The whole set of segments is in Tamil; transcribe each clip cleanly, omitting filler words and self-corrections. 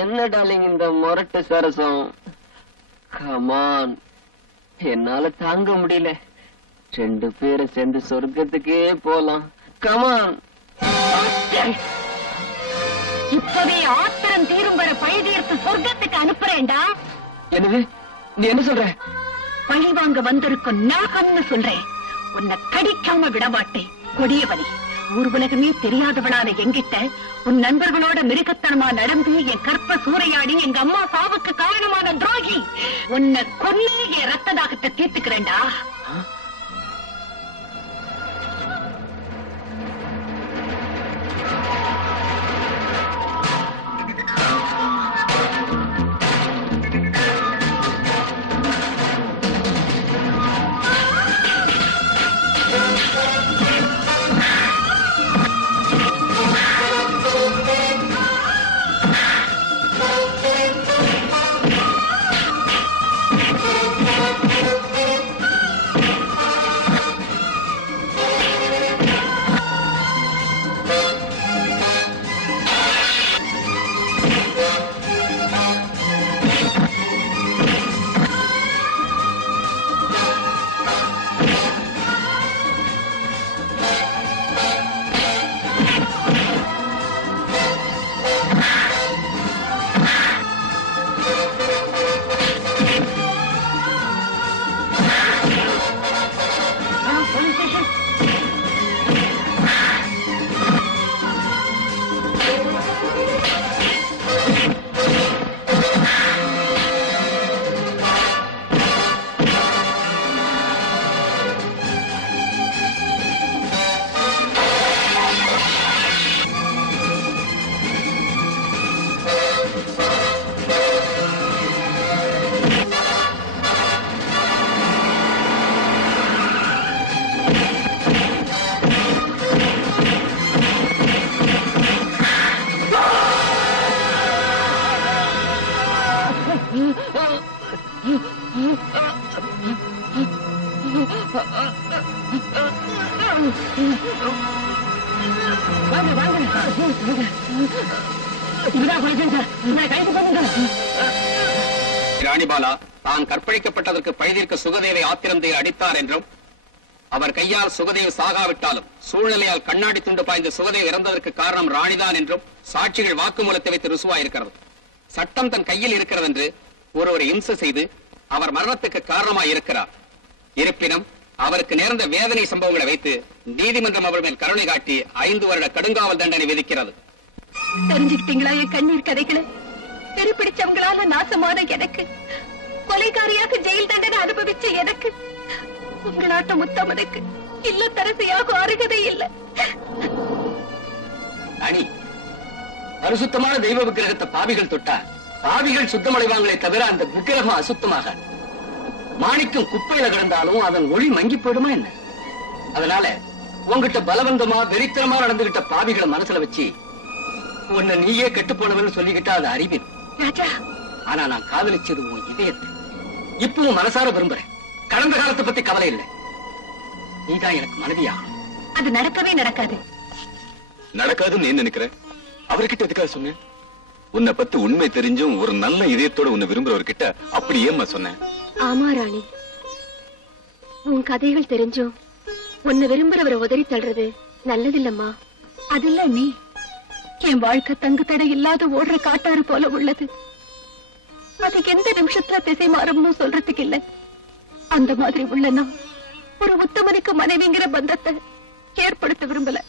என்ன டார்லிங் இந்த முரட்டு சரசம்? கமான், என்னால தாங்க முடியல. 2 பேரும் சேர்ந்து சொர்க்கத்துக்கே போலாம். கமான். இப்பவே ஆத்திரம் தீரும் வர பழி தீர்த்து சொர்க்கத்துக்கு அனுப்புறேன்டா. என்னது? நீ என்ன சொல்ற? பழி வாங்க வந்திருக்கும் நாகம்னு சொல்றேன். உன்னை கடிக்காம விடமாட்டேன். கொடியவனே, ஊர் உலகமே தெரியாதவளான என்கிட்ட உன் நண்பர்களோட மிருகத்தனமா நடந்து என் கற்ப சூறையாடி எங்க அம்மா சாவுக்கு காரணமான துரோகி. உன்னை கொன்னு என் ரத்த தாகத்தை தீர்த்துக்கிறேன்டா. ராணிபாலா தான் கற்பழிக்கப்பட்டதற்கு பழிதீர்க்க சுகதேவை ஆத்திரம் தேர் அடித்தார் என்றும், அவர் கையால் சுகதேவ் சாகாவிட்டாலும் சூழ்நிலையால் கண்ணாடி துண்டு பாய்ந்த சுகதேவ் இறந்ததற்கு காரணம் ராணிதான் என்றும் சாட்சிகள் வாக்குமூலத்தை வைத்து ருசுவாயிருக்கிறது. சட்டம் தன் கையில் இருக்கிறது என்று ஒருவரை இம்சை செய்து அவர் மரணத்துக்கு காரணமாய் இருக்கிறார். இருப்பினும் அவருக்கு நேர்ந்த வேதனை சம்பவங்களை வைத்து நீதிமன்றம் அவர் மேல் கருணை காட்டி 5 வருட கடுங்காவல் தண்டனை விதிக்கிறது. தெரிஞ்சுக்கிட்டீங்களா என் கண்ணீர் கதைகளை? பெருப்பிடிச்சவங்களால நாசமான எனக்கு, கொலைகாரியாக ஜெயில் தண்டனை அனுபவிச்ச எனக்கு, உங்களாட்ட முத்தமனுக்கு இல்லத்தரசியாக அருகதை இல்லை. அணி, பரிசுத்தமான தெய்வ விக்கிரகத்தை பாவிகள் தொட்டா பாவிகள் சுத்தமடைவாங்களே தவிர அந்த விக்கிரகம் அசுத்தமாக. மாணிக்கம் குப்பையில கிடந்தாலும் அதன் ஒளி மங்கி போயிடுமா என்ன? அதனால உங்ககிட்ட பலவந்தமா வெறித்தனமா நடந்துகிட்ட பாவிகளை மனசுல வச்சு உன்னை நீயே கெட்டு போனவன்னு சொல்லிக்கிட்டா அது அறிவின். ஆனா நான் காதலிச்சது உன் இதயத்தை. இப்பவும் மனசார விரும்புறேன். கடந்த காலத்தை பத்தி கவலை இல்லை. நீதான் எனக்கு மனைவியா. அது நடக்கவே நடக்காது. நடக்காதுன்னு நீ நினைக்கிற? அவர்கிட்ட எதுக்காக சொன்னேன்? உன்னை பத்தி உண்மை தெரிஞ்சும் ஒரு நல்ல இதயத்தோட உன்னை விரும்புறவர்கிட்ட அப்படி ஏம்மா சொன்னேன்? ஆமா ராணி, உன் கதைகள் தெரிஞ்சும் உன்னை விரும்புறவரை உதறி தள்ளுறது நல்லதில்லம்மா. அதில்ல நீ, என் வாழ்க்கை தங்கு தடை இல்லாத ஓடுற காட்டாறு போல உள்ளது. அதுக்கு எந்த நிமிஷத்துல திசை மாறும்னு சொல்றதுக்கு இல்ல. அந்த மாதிரி உள்ளனா ஒரு உத்தமனுக்கு மனைவிங்கிற பந்தத்தை ஏற்படுத்த விரும்பல.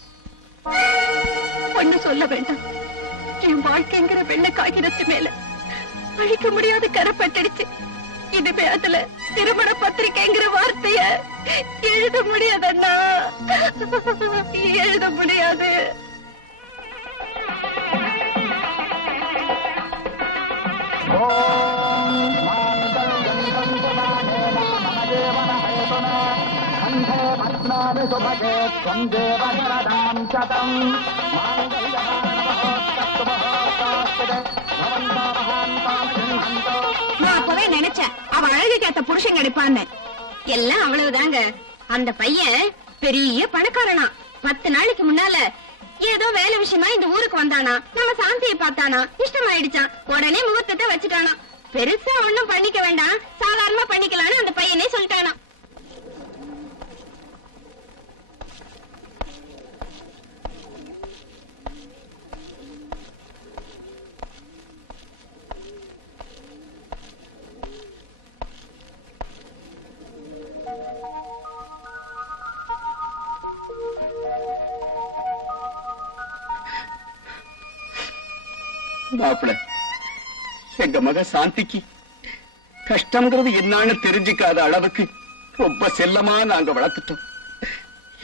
ஒண்ணு சொல்ல வேண்டாம், என் வாழ்க்கைங்கிற வெள்ள காகிதத்து மேல அழிக்க முடியாத கரப்பட்டுடுச்சு. இதுவே அதுல திருமண பத்திரிகைங்கிற வார்த்தைய எழுத முடியாதண்ணா, எழுத முடியாது. நான் அப்பவே நினைச்சேன் அவ அழகுக்கு ஏத்த புருஷன் கிடைப்பான்னு. எல்லாம் அவ்வளவுதாங்க. அந்த பையன் பெரிய பணக்காரனா. 10 நாளைக்கு முன்னால ஏதோ வேலை விஷயமா இந்த ஊருக்கு வந்தானா, நம்ம சாந்தியை பார்த்தானா, இஷ்டமாயிடுச்சான். உடனே முகூர்த்தத்தை வச்சுட்டானா. பெருசா ஒண்ணும் பண்ணிக்க வேண்டாம், சாதாரணமா பண்ணிக்கலாம்னு அந்த பையனே சொல்லிட்டானா. மாப்பிள, எங்க மக சாந்திக்கு கஷ்டம்ங்கிறது என்னன்னு தெரிஞ்சுக்காத அளவுக்கு ரொம்ப செல்லமா நாங்க வளர்த்துட்டோம்.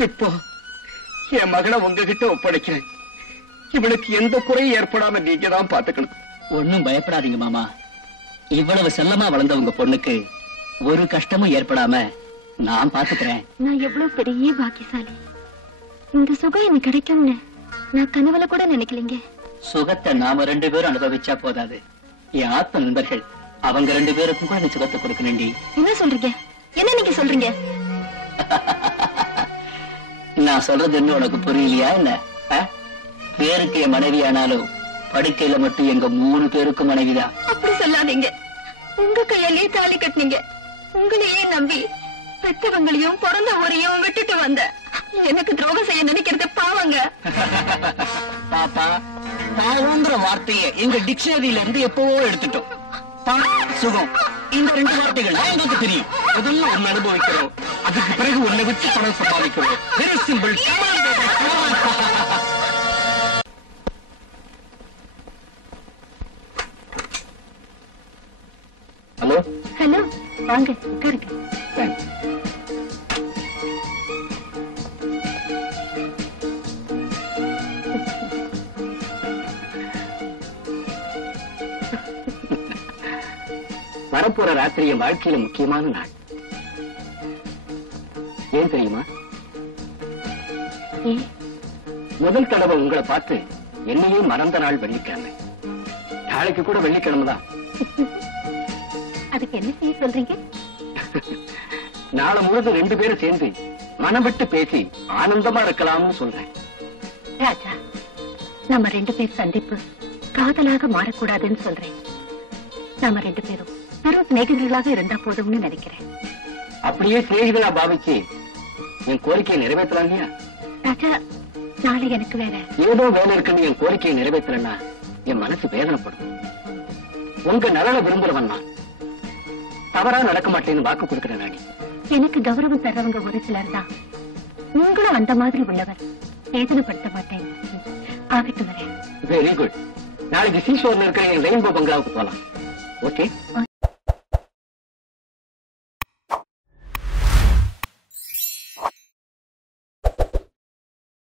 இப்போ என் மகளை உங்ககிட்ட ஒப்படைக்கிறேன். இவளுக்கு எந்த குறையும் ஏற்படாம நீங்க தான் பாத்துக்கணும். ஒண்ணும் பயப்படாதீங்க மாமா. இவ்வளவு செல்லமா வளர்ந்த உங்க பொண்ணுக்கு ஒரு கஷ்டமும் ஏற்படாம நான் பாத்துக்கிறேன். நான் எவ்வளவு பெரிய பாக்கியசாலி. இந்த சுகம் எனக்கு கிடைக்கும்னு நான் கனவுல கூட நினைக்கலீங்க. சுகத்தை நாம 2 பேரும் அனுபவிச்சா போதாது, என் ஆத்ம நண்பர்கள் அவங்க 2 பேருக்கும் கூட நீ சுகத்தை கொடுக்கணும்டி. என்ன சொல்றீங்க? என்ன நீங்க சொல்றீங்க? நான் சொல்றது இன்னும் உனக்கு புரியலையா என்ன? பேருக்கு என் மனைவி ஆனாலும் படுக்கையில மட்டும் எங்க 3 பேருக்கும் மனைவிதான். அப்படி சொல்லாதீங்க. உங்க கையாலேயே தாலி கட்டினீங்க. உங்களையே நம்பி பெற்றவங்களையும் பிறந்த ஊரையும் விட்டுட்டு வந்த எனக்கு துரோகம் செய்ய நினைக்கிறது பாவங்க. பாப்பா, பாவங்கிற வார்த்தையை எங்க டிக்ஷனரியில இருந்து எப்பவோ எடுத்துட்டோம். சுகம், இந்த 2 வார்த்தைகள் எங்களுக்கு தெரியும். முதல்ல ஒன்னு அனுபவிக்கிறோம், அதுக்கு பிறகு ஒன்னை வச்சு பணம் சம்பாதிக்கிறோம். Very simple. ஹலோ ஹலோ, வாங்க உட்காருங்க. வரப்போற ராத்திரி என் வாழ்க்கையில முக்கியமான நாள். ஏன் தெரியுமா? முதல் தடவை உங்களை பார்த்து என்னையே மறந்த நாள் வெள்ளிக்கிழமை. நாளைக்கு கூட வெள்ளிக்கிழமை தான். அதுக்கு என்ன செய்ய சொல்றீங்க? நாளை முழுதும் 2 பேரும் சேர்ந்து மனம் விட்டு பேசி ஆனந்தமா இருக்கலாம்னு சொல்றேன். ராஜா, நம்ம 2 பேர் சந்திப்பு காதலாக மாறக்கூடாதுன்னு சொல்றேன். நாம 2 பேரும் வெறும் சிநேகிதர்களாக இருந்தா போதும்னு நினைக்கிறேன். அப்படியே சிநேகிதனா பாவிச்சு என் கோரிக்கையை நிறைவேற்றலாம் இல்லையா? ராஜா, நாளை எனக்கு வேற ஏதோ வேலை இருக்குன்னு என் கோரிக்கையை நிறைவேற்றலன்னா என் மனசு வேதனைப்படும். உங்க நலனை விரும்புறவன் நான். தவறா நடக்க மாட்டேன்னு வாக்கு கொடுக்கிறேன் ராணி. எனக்கு கௌரவம் தர்றவங்க ஒரு சிலர் தான். நீங்களும் அந்த மாதிரி உள்ளவர். வேதனைப்படுத்த மாட்டேன். ஆகட்டும் வரேன். Very good. நாளைக்கு சீஷோர்ல இருக்கிற என் ரெயின்போ பங்களாவுக்கு போலாம். ஓகே?